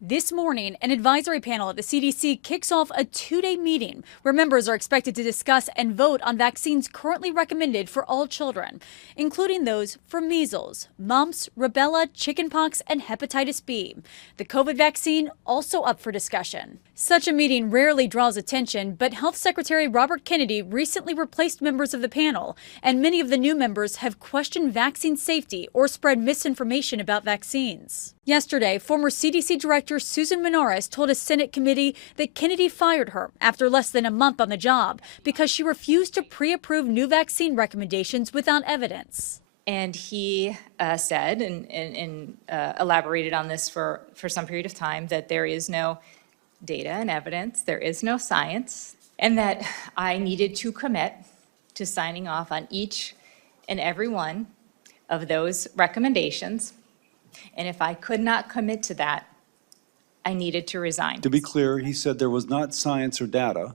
This morning, an advisory panel at the CDC kicks off a two-day meeting where members are expected to discuss and vote on vaccines currently recommended for all children, including those for measles, mumps, rubella, chickenpox, and hepatitis B. The COVID vaccine also up for discussion. Such a meeting rarely draws attention, but Health Secretary Robert Kennedy recently replaced members of the panel, and many of the new members have questioned vaccine safety or spread misinformation about vaccines. Yesterday, former CDC Director Susan Menares told a Senate committee that Kennedy fired her after less than a month on the job because she refused to pre-approve new vaccine recommendations without evidence. And he said and elaborated on this for some period of time that there is no data and evidence, there is no science, and that I needed to commit to signing off on each and every one of those recommendations. And if I could not commit to that, I needed to resign. To be clear, he said there was not science or data,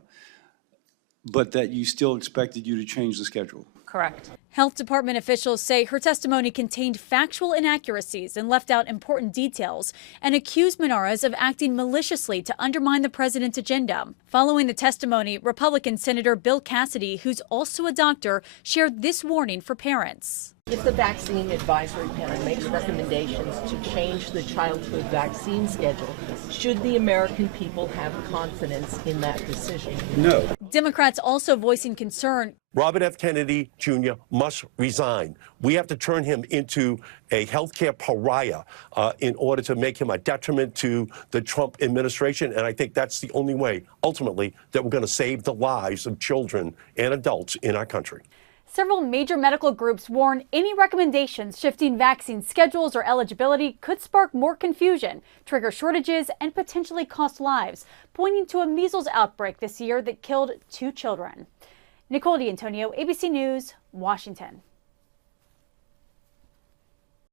but that you still expected you to change the schedule. Correct. Health Department officials say her testimony contained factual inaccuracies and left out important details, and accused Menares of acting maliciously to undermine the president's agenda. Following the testimony, Republican Senator Bill Cassidy, who's also a doctor, shared this warning for parents. If the vaccine advisory panel makes recommendations to change the childhood vaccine schedule, should the American people have confidence in that decision? No. Democrats also voicing concern. Robert F. Kennedy Jr. must resign. We have to turn him into a healthcare pariah in order to make him a detriment to the Trump administration. And I think that's the only way, ultimately, that we're going to save the lives of children and adults in our country. Several major medical groups warn any recommendations shifting vaccine schedules or eligibility could spark more confusion, trigger shortages, and potentially cost lives, pointing to a measles outbreak this year that killed 2 children. Nicole D'Antonio, ABC News, Washington.